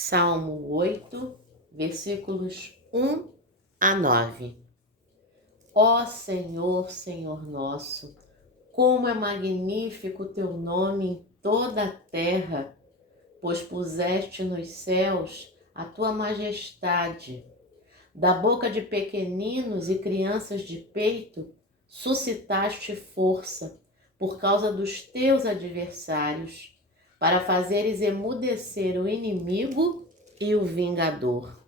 Salmo 8, versículos 1 a 9. Ó Senhor, Senhor nosso, como é magnífico o teu nome em toda a terra, pois puseste nos céus a tua majestade. Da boca de pequeninos e crianças de peito, suscitaste força por causa dos teus adversários, para fazeres emudecer o inimigo e o vingador.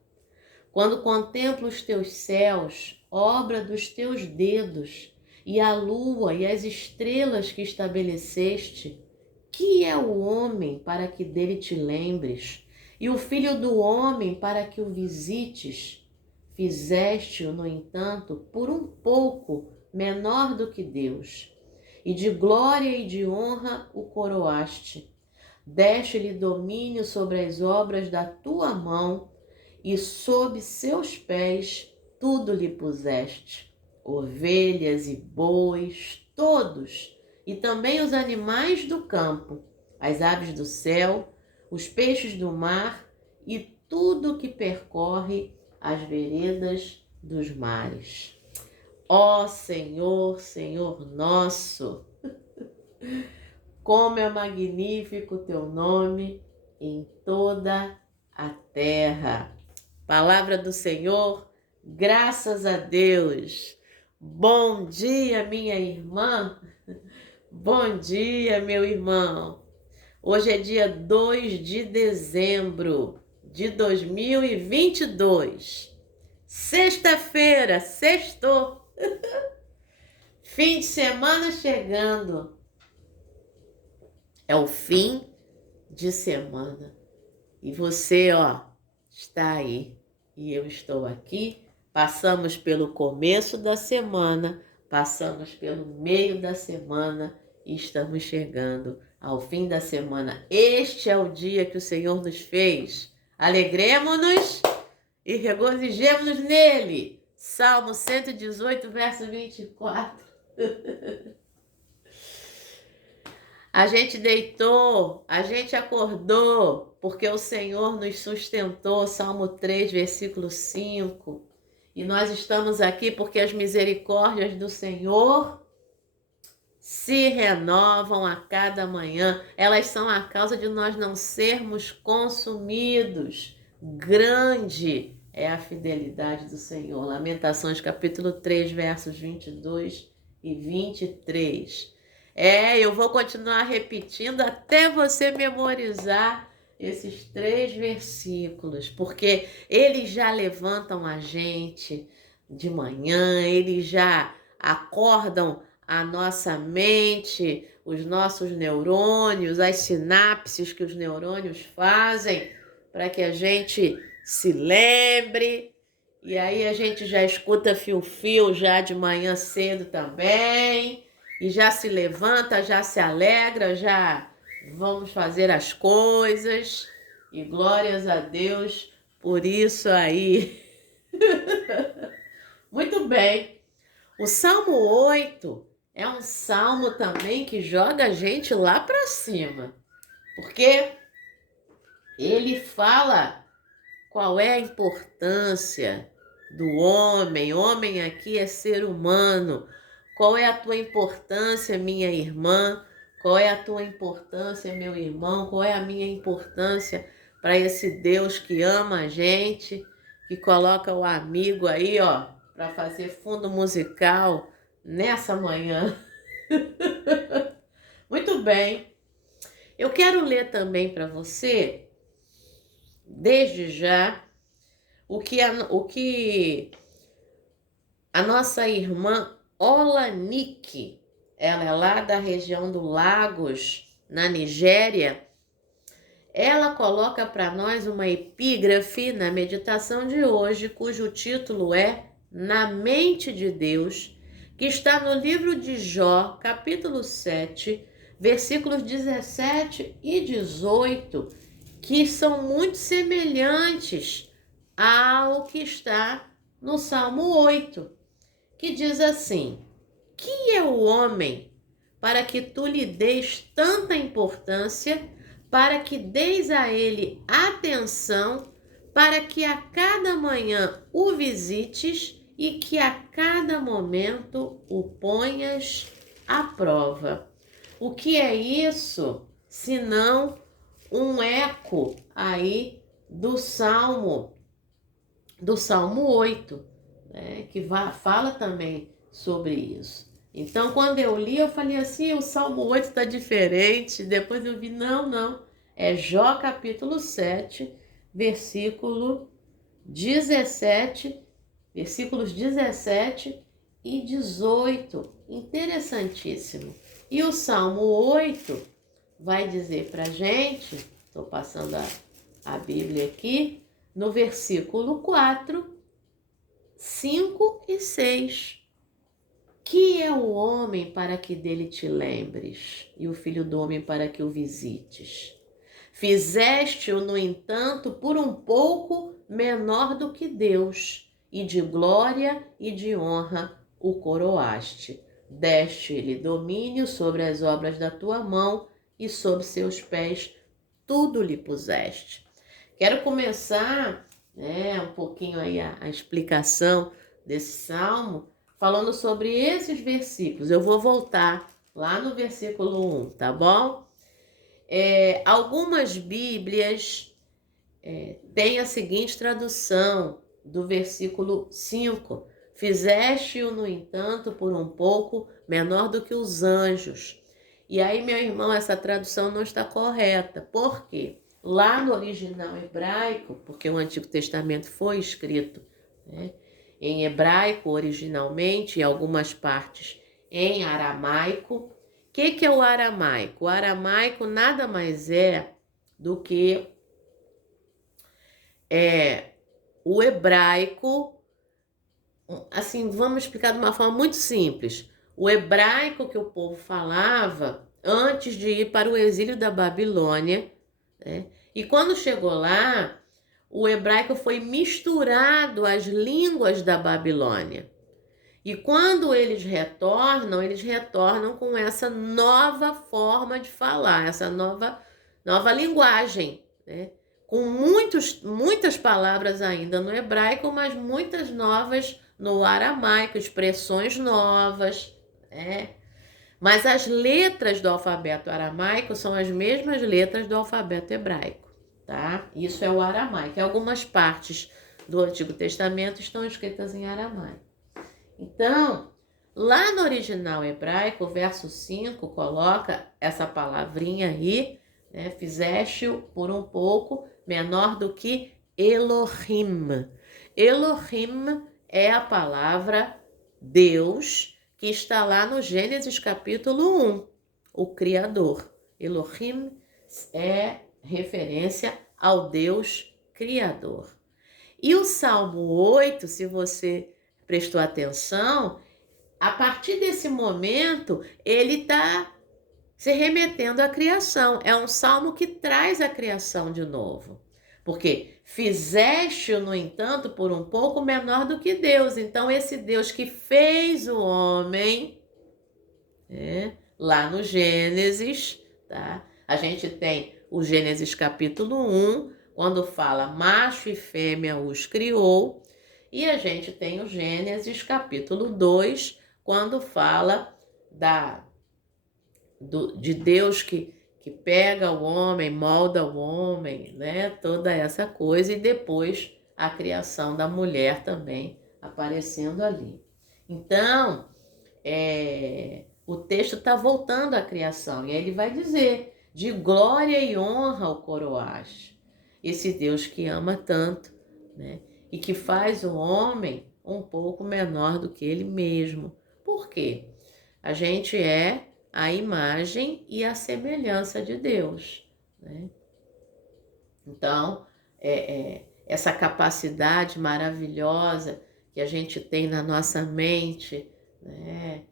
Quando contemplo os teus céus, obra dos teus dedos, e a lua e as estrelas que estabeleceste, que é o homem para que dele te lembres, e o filho do homem para que o visites? Fizeste-o, no entanto, por um pouco menor do que Deus, e de glória e de honra o coroaste. Deste-lhe domínio sobre as obras da tua mão, e sob seus pés tudo lhe puseste, ovelhas e bois, todos, e também os animais do campo, as aves do céu, os peixes do mar e tudo que percorre as veredas dos mares. Ó Senhor, Senhor nosso, como é magnífico o teu nome em toda a terra. Palavra do Senhor, graças a Deus. Bom dia, minha irmã. Bom dia, meu irmão. Hoje é dia 2 de dezembro de 2022. Sexta-feira, sextou. Fim de semana chegando. É o fim de semana. E você, está aí. E eu estou aqui. Passamos pelo começo da semana, passamos pelo meio da semana e estamos chegando ao fim da semana. Este é o dia que o Senhor nos fez. Alegremo-nos e regozijemo-nos nele. Salmo 118, verso 24. A gente deitou, a gente acordou, porque o Senhor nos sustentou. Salmo 3, versículo 5. E nós estamos aqui porque as misericórdias do Senhor se renovam a cada manhã. Elas são a causa de nós não sermos consumidos. Grande é a fidelidade do Senhor. Lamentações, capítulo 3, versos 22 e 23. Eu vou continuar repetindo até você memorizar esses 3 versículos, porque eles já levantam a gente de manhã, eles já acordam a nossa mente, os nossos neurônios, as sinapses que os neurônios fazem para que a gente se lembre. E aí a gente já escuta fio-fio já de manhã cedo também, e já se levanta, já se alegra, já vamos fazer as coisas. E glórias a Deus por isso aí. Muito bem. O Salmo 8 é um salmo também que joga a gente lá para cima, porque ele fala qual é a importância do homem. Homem aqui é ser humano. Qual é a tua importância, minha irmã? Qual é a tua importância, meu irmão? Qual é a minha importância para esse Deus que ama a gente, que coloca o amigo aí, para fazer fundo musical nessa manhã? Muito bem. Eu quero ler também para você, desde já, o que a nossa irmã Olanik, ela é lá da região do Lagos, na Nigéria, ela coloca para nós uma epígrafe na meditação de hoje, cujo título é Na Mente de Deus, que está no livro de Jó, capítulo 7, versículos 17 e 18, que são muito semelhantes ao que está no Salmo 8, que diz assim: que é o homem para que tu lhe des tanta importância, para que deis a ele atenção, para que a cada manhã o visites e que a cada momento o ponhas à prova. O que é isso, senão um eco aí do Salmo 8, né, que fala também sobre isso. Então, quando eu li, eu falei assim, o Salmo 8 está diferente. Depois eu vi, não, é Jó capítulo 7, versículos 17 e 18. Interessantíssimo. E o Salmo 8 vai dizer para a gente, estou passando a Bíblia aqui, no versículo 4, 5 e 6. Que é o homem para que dele te lembres, e o filho do homem para que o visites? Fizeste-o, no entanto, por um pouco menor do que Deus, e de glória e de honra o coroaste. Deste-lhe domínio sobre as obras da tua mão, e sob seus pés tudo lhe puseste. Quero começar, um pouquinho aí a explicação desse salmo, falando sobre esses versículos. Eu vou voltar lá no versículo 1, tá bom? Algumas Bíblias têm a seguinte tradução do versículo 5. Fizeste-o, no entanto, por um pouco menor do que os anjos. E aí, meu irmão, essa tradução não está correta. Por quê? Lá no original hebraico, porque o Antigo Testamento foi escrito, em hebraico originalmente, em algumas partes em aramaico. O que é o aramaico? O aramaico nada mais é do que o hebraico, assim, vamos explicar de uma forma muito simples. O hebraico que o povo falava antes de ir para o exílio da Babilônia, né? E quando chegou lá, o hebraico foi misturado às línguas da Babilônia. E quando eles retornam com essa nova forma de falar, essa nova linguagem, né? Com muitas palavras ainda no hebraico, mas muitas novas no aramaico, expressões novas, né? Mas as letras do alfabeto aramaico são as mesmas letras do alfabeto hebraico, tá? Isso é o aramaico. Em algumas partes do Antigo Testamento estão escritas em aramaico. Então, lá no original hebraico, o verso 5 coloca essa palavrinha aí, né? Fizeste-o por um pouco menor do que Elohim. Elohim é a palavra Deus, que está lá no Gênesis capítulo 1, o Criador. Elohim é referência ao Deus Criador. E o Salmo 8, se você prestou atenção, a partir desse momento, ele está se remetendo à criação. É um salmo que traz a criação de novo. Porque fizeste-o, no entanto, por um pouco menor do que Deus. Então, esse Deus que fez o homem, lá no Gênesis, tá? A gente tem o Gênesis capítulo 1, quando fala macho e fêmea os criou. E a gente tem o Gênesis capítulo 2, quando fala de Deus que pega o homem, molda o homem, né? Toda essa coisa, e depois a criação da mulher também aparecendo ali. Então, o texto está voltando à criação, e aí ele vai dizer, de glória e honra o coroaste. Esse Deus que ama tanto, né? E que faz o homem um pouco menor do que ele mesmo. Por quê? A gente é a imagem e a semelhança de Deus, né? Então, essa capacidade maravilhosa que a gente tem na nossa mente, né?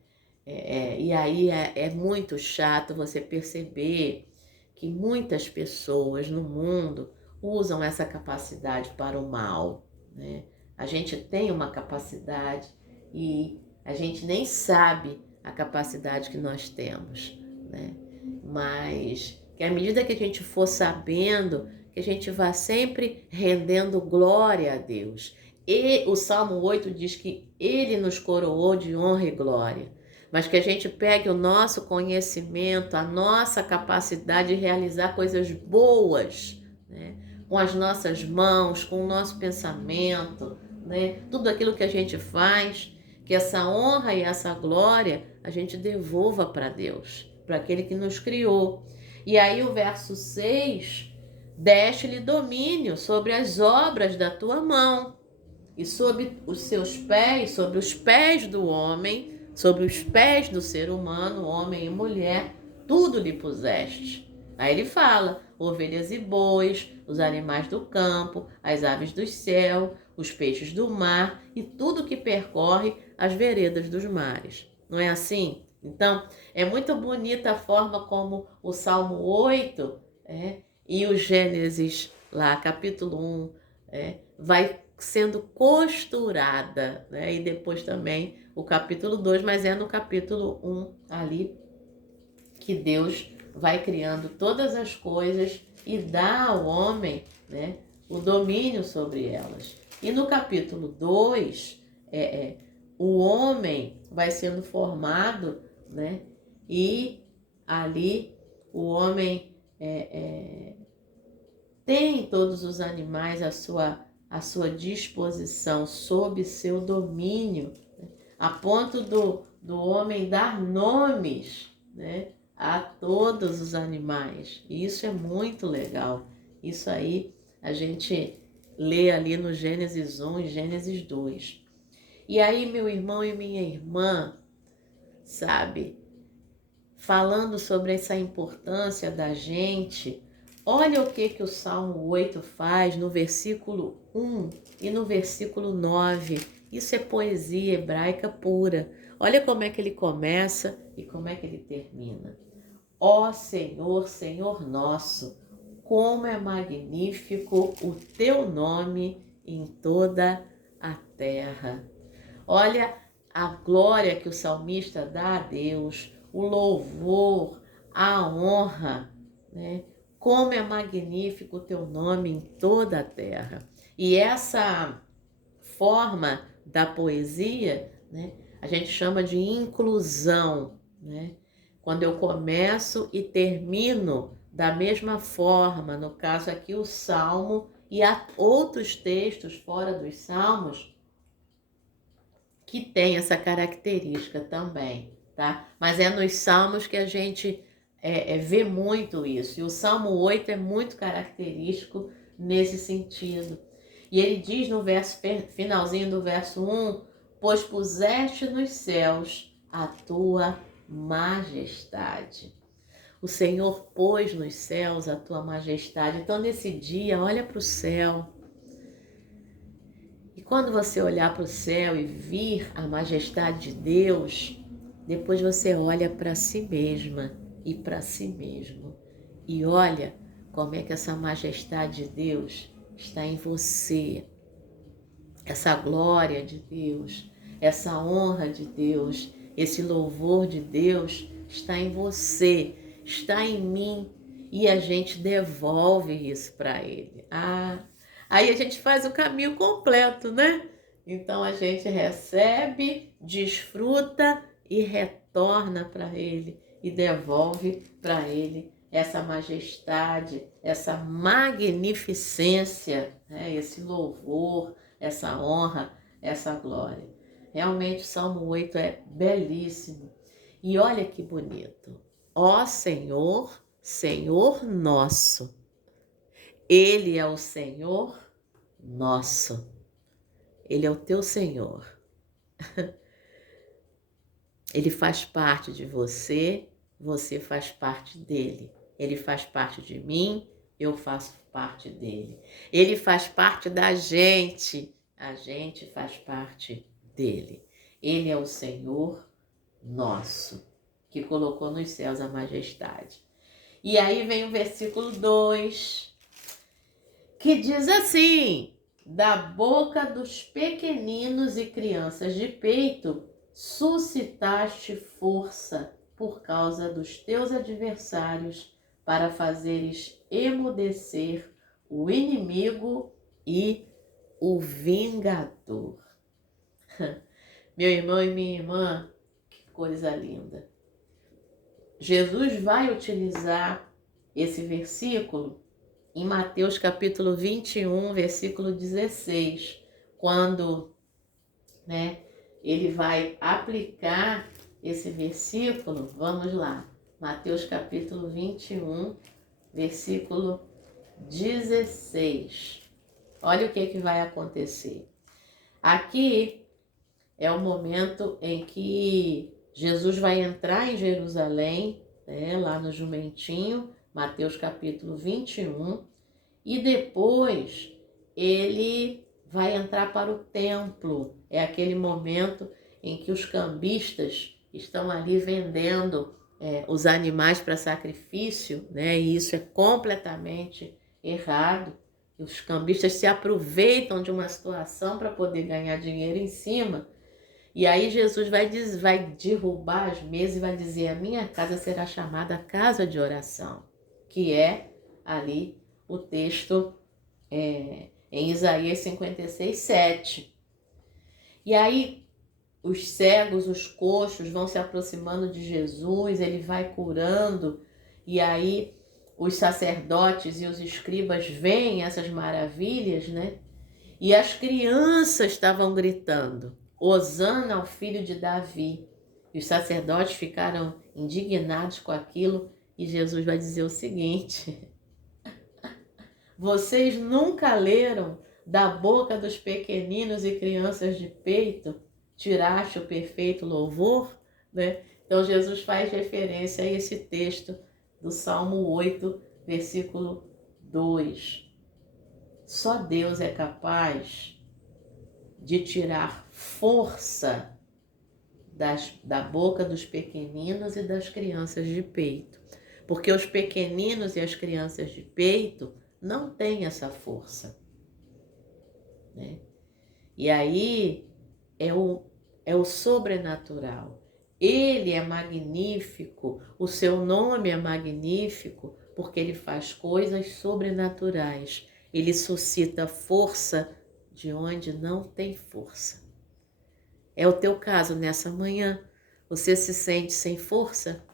E aí é muito chato você perceber que muitas pessoas no mundo usam essa capacidade para o mal, né? A gente tem uma capacidade e a gente nem sabe a capacidade que nós temos, né? Mas Que à medida que a gente for sabendo, que a gente vá sempre rendendo glória a Deus. E o Salmo 8 diz que Ele nos coroou de honra e glória. Mas que a gente pegue o nosso conhecimento, a nossa capacidade de realizar coisas boas, né? Com as nossas mãos, com o nosso pensamento, né? Tudo aquilo que a gente faz, que essa honra e essa glória a gente devolva para Deus, para aquele que nos criou. E aí o verso 6, deste-lhe domínio sobre as obras da tua mão, e sobre os seus pés, sobre os pés do homem, sobre os pés do ser humano, homem e mulher, tudo lhe puseste. Aí ele fala, ovelhas e bois, os animais do campo, as aves do céu, os peixes do mar e tudo que percorre as veredas dos mares. Não é assim? Então, é muito bonita a forma como o Salmo 8 e o Gênesis, lá, capítulo 1, vai sendo costurada, né? E depois também o capítulo 2, mas é no capítulo 1 ali que Deus vai criando todas as coisas e dá ao homem, né, o domínio sobre elas. E no capítulo 2, o homem vai sendo formado, né? E ali o homem tem todos os animais à sua disposição, sob seu domínio, né? A ponto do homem dar nomes, né, a todos os animais. E isso é muito legal. Isso aí a gente lê ali no Gênesis 1 e Gênesis 2. E aí, meu irmão e minha irmã, sabe, falando sobre essa importância da gente, olha o que o Salmo 8 faz no versículo 1 e no versículo 9. Isso é poesia hebraica pura. Olha como é que ele começa e como é que ele termina. Ó Senhor, Senhor nosso, como é magnífico o teu nome em toda a terra. Olha a glória que o salmista dá a Deus, o louvor, a honra, né? Como é magnífico o teu nome em toda a terra. E essa forma da poesia, né, a gente chama de inclusão, né? Quando eu começo e termino da mesma forma, no caso aqui o Salmo, e há outros textos fora dos Salmos que tem essa característica também, tá? Mas é nos Salmos que a gente vê muito isso. E o Salmo 8 é muito característico nesse sentido. E ele diz no finalzinho do verso 1, pois puseste nos céus a tua majestade. O Senhor pôs nos céus a tua majestade. Então, nesse dia, olha para o céu. E quando você olhar para o céu e vir a majestade de Deus, depois você olha para si mesma e para si mesmo. E olha como é que essa majestade de Deus está em você. Essa glória de Deus, essa honra de Deus, esse louvor de Deus está em você, está em mim. E a gente devolve isso para Ele. Aí a gente faz o caminho completo, né? Então a gente recebe, desfruta e retorna para Ele e devolve para Ele essa majestade, essa magnificência, né? Esse louvor, essa honra, essa glória. Realmente o Salmo 8 é belíssimo. E olha que bonito. Ó Senhor, Senhor nosso. Ele é o Senhor nosso. Ele é o teu Senhor. Ele faz parte de você, você faz parte dele. Ele faz parte de mim, eu faço parte dele. Ele faz parte da gente, a gente faz parte dele. Ele é o Senhor nosso, que colocou nos céus a majestade. E aí vem o versículo 2, que diz assim: da boca dos pequeninos e crianças de peito, suscitaste força por causa dos teus adversários para fazeres emudecer o inimigo e o vingador. Meu irmão e minha irmã, que coisa linda. Jesus vai utilizar esse versículo em Mateus capítulo 21, versículo 16, quando, ele vai aplicar esse versículo. Vamos lá, Mateus capítulo 21, versículo 16. Olha o que vai acontecer. Aqui é o momento em que Jesus vai entrar em Jerusalém, lá no jumentinho, Mateus capítulo 21, e depois ele vai entrar para o templo. É aquele momento em que os cambistas estão ali vendendo os animais para sacrifício, e isso é completamente errado. Os cambistas se aproveitam de uma situação para poder ganhar dinheiro em cima. E aí Jesus vai derrubar as mesas e vai dizer: a minha casa será chamada casa de oração, que é ali o texto em Isaías 56, 7. E aí os cegos, os coxos vão se aproximando de Jesus, ele vai curando, e aí os sacerdotes e os escribas veem essas maravilhas, E as crianças estavam gritando: Hosana ao filho de Davi. E os sacerdotes ficaram indignados com aquilo, e Jesus vai dizer o seguinte: vocês nunca leram da boca dos pequeninos e crianças de peito, tiraste o perfeito louvor? Então Jesus faz referência a esse texto do Salmo 8, versículo 2. Só Deus é capaz de tirar força da boca dos pequeninos e das crianças de peito. Porque os pequeninos e as crianças de peito não têm essa força. E aí é o sobrenatural. Ele é magnífico, o seu nome é magnífico, porque ele faz coisas sobrenaturais. Ele suscita força de onde não tem força. É o teu caso nessa manhã. Você se sente sem força?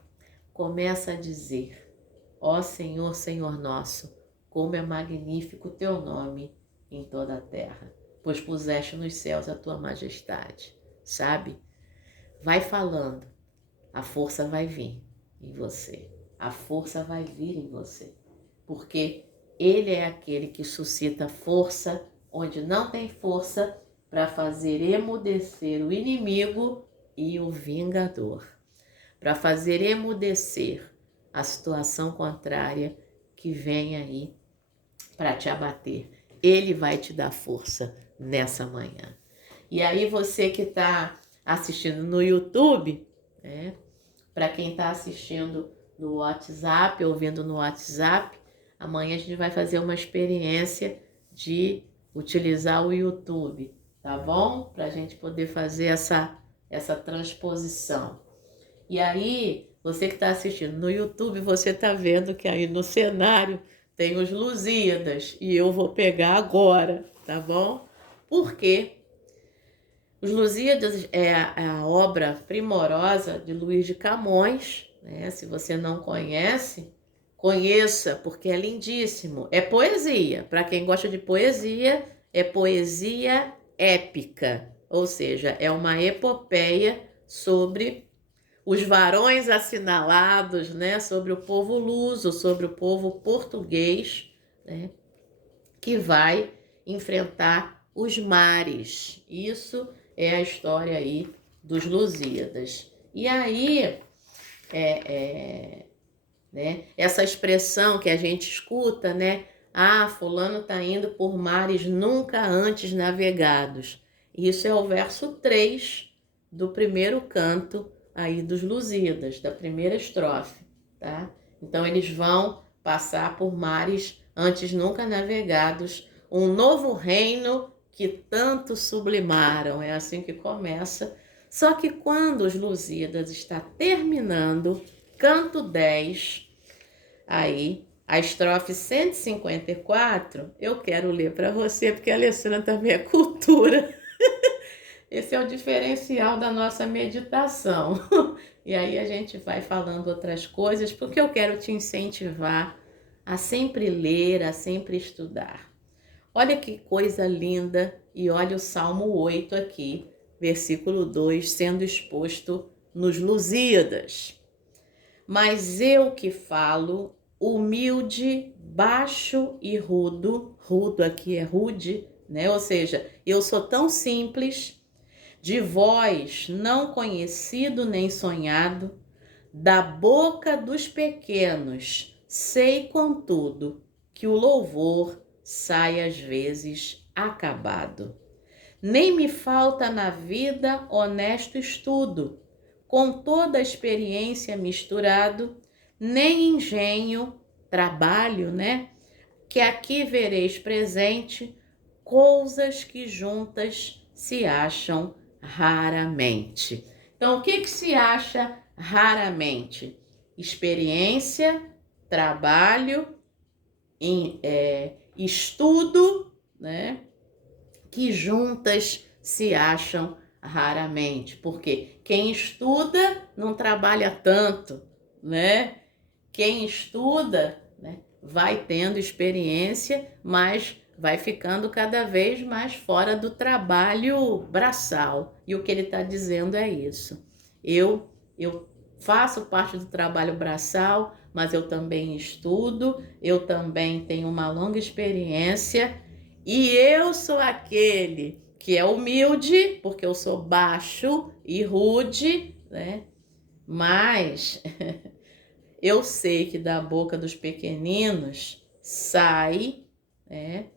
Começa a dizer: ó Senhor, Senhor nosso, como é magnífico o teu nome em toda a terra, pois puseste nos céus a tua majestade. Sabe? Vai falando, a força vai vir em você. A força vai vir em você. Porque ele é aquele que suscita força onde não tem força, para fazer emudecer o inimigo e o vingador. Para fazer emudecer a situação contrária que vem aí para te abater. Ele vai te dar força nessa manhã. E aí você que está assistindo no YouTube, para quem está assistindo no WhatsApp, ouvindo no WhatsApp, amanhã a gente vai fazer uma experiência de utilizar o YouTube, tá bom? Para a gente poder fazer essa transposição. E aí, você que está assistindo no YouTube, você está vendo que aí no cenário tem os Lusíadas, e eu vou pegar agora, tá bom? Porque os Lusíadas é a obra primorosa de Luís de Camões, Se você não conhece, conheça, porque é lindíssimo. É poesia. Para quem gosta de poesia, é poesia épica. Ou seja, é uma epopeia sobre os varões assinalados, sobre o povo luso, sobre o povo português, que vai enfrentar os mares. Isso é a história aí dos Lusíadas. E aí, essa expressão que a gente escuta, fulano está indo por mares nunca antes navegados. Isso é o verso 3 do primeiro canto aí dos Lusíadas, da primeira estrofe, tá? Então eles vão passar por mares antes nunca navegados, um novo reino que tanto sublimaram. É assim que começa. Só que quando os Lusíadas está terminando, canto 10, Aí, a estrofe 154, eu quero ler para você, porque a Alessandra também é cultura. Esse é o diferencial da nossa meditação. E aí a gente vai falando outras coisas, porque eu quero te incentivar a sempre ler, a sempre estudar. Olha que coisa linda, e olha o Salmo 8 aqui, versículo 2, sendo exposto nos Lusíadas. Mas eu que falo, humilde, baixo e rudo aqui é rude, né? Ou seja, eu sou tão simples, de voz não conhecido nem sonhado, da boca dos pequenos, sei contudo que o louvor sai às vezes acabado. Nem me falta na vida honesto estudo, com toda a experiência misturado, nem engenho, trabalho, né? Que aqui vereis presente, coisas que juntas se acham raramente. Então, o que se acha raramente? Experiência, trabalho, estudo, né? Que juntas se acham raramente. Porque quem estuda não trabalha tanto, né? Quem estuda, né, vai tendo experiência, mas vai ficando cada vez mais fora do trabalho braçal. E o que ele está dizendo é isso. Eu faço parte do trabalho braçal, mas eu também estudo, eu também tenho uma longa experiência e eu sou aquele que é humilde, porque eu sou baixo e rude, né? Mas eu sei que da boca dos pequeninos sai, né,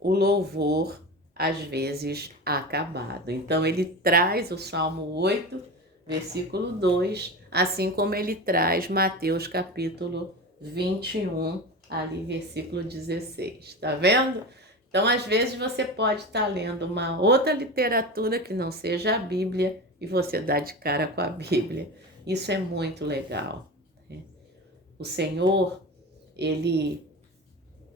o louvor, às vezes acabado. Então, ele traz o Salmo 8, versículo 2, assim como ele traz Mateus capítulo 21, ali versículo 16. Tá vendo? Então, às vezes você pode estar lendo uma outra literatura que não seja a Bíblia e você dá de cara com a Bíblia. Isso é muito legal. O Senhor, Ele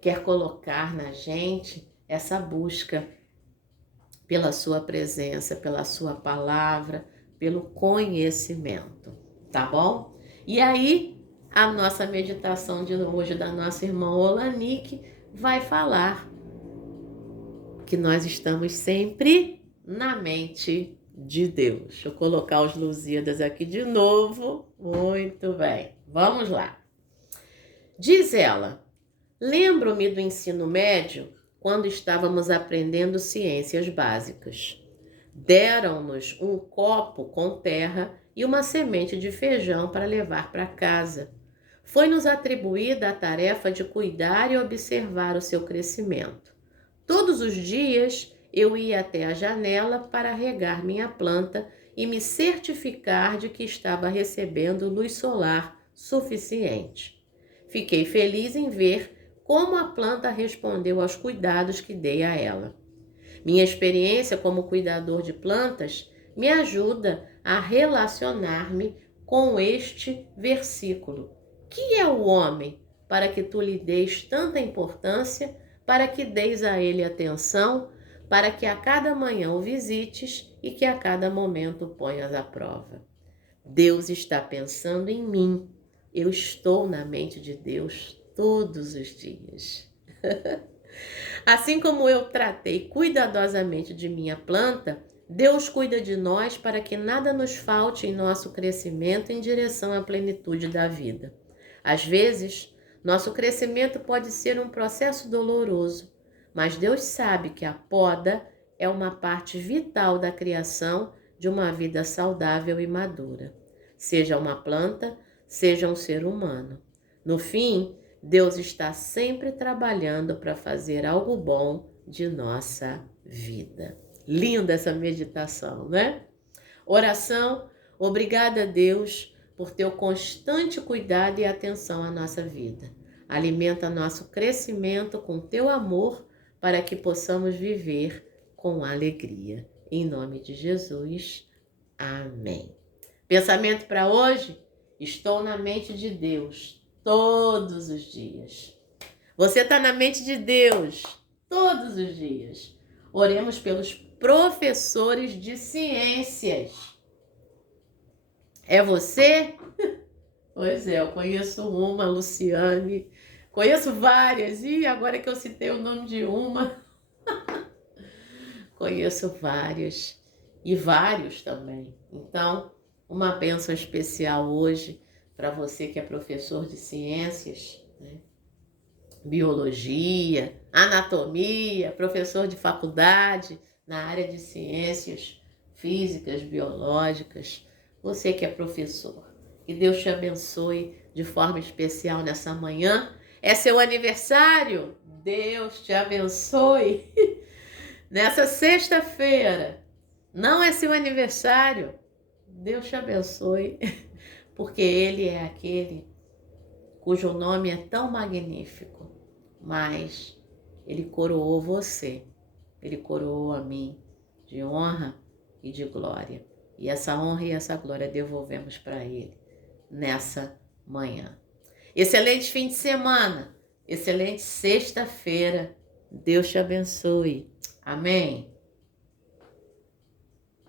quer colocar na gente essa busca pela sua presença, pela sua palavra, pelo conhecimento, tá bom? E aí, a nossa meditação de hoje da nossa irmã Olanique vai falar que nós estamos sempre na mente de Deus. Deixa eu colocar os Lusíadas aqui de novo. Muito bem, vamos lá. Diz ela: lembro-me do ensino médio quando estávamos aprendendo ciências básicas. Deram-nos um copo com terra e uma semente de feijão para levar para casa. Foi-nos atribuída a tarefa de cuidar e observar o seu crescimento. Todos os dias eu ia até a janela para regar minha planta e me certificar de que estava recebendo luz solar suficiente. Fiquei feliz em ver como a planta respondeu aos cuidados que dei a ela. Minha experiência como cuidador de plantas me ajuda a relacionar-me com este versículo. Que é o homem para que tu lhe deis tanta importância, para que deis a ele atenção, para que a cada manhã o visites e que a cada momento o ponhas à prova? Deus está pensando em mim. Eu estou na mente de Deus todos os dias. Assim como eu tratei cuidadosamente de minha planta, Deus cuida de nós para que nada nos falte em nosso crescimento em direção à plenitude da vida. Às vezes, nosso crescimento pode ser um processo doloroso, mas Deus sabe que a poda é uma parte vital da criação de uma vida saudável e madura. Seja uma planta, seja um ser humano. No fim, Deus está sempre trabalhando para fazer algo bom de nossa vida. Linda essa meditação, né? Oração: obrigada, Deus, por teu constante cuidado e atenção à nossa vida. Alimenta nosso crescimento com teu amor para que possamos viver com alegria. Em nome de Jesus, amém. Pensamento para hoje: estou na mente de Deus todos os dias. Você está na mente de Deus todos os dias. Oremos pelos professores de ciências. É você? Pois é, eu conheço uma, Luciane. Conheço várias. E agora que eu citei o nome de uma, conheço várias. E vários também. Então, uma bênção especial hoje para você que é professor de ciências, né? Biologia, anatomia, professor de faculdade na área de ciências físicas, biológicas. Você que é professor, que Deus te abençoe de forma especial nessa manhã. É seu aniversário? Deus te abençoe. Nessa sexta-feira, não é seu aniversário? Deus te abençoe, porque Ele é aquele cujo nome é tão magnífico, mas Ele coroou você, Ele coroou a mim de honra e de glória. E essa honra e essa glória devolvemos para Ele nessa manhã. Excelente fim de semana, excelente sexta-feira. Deus te abençoe. Amém.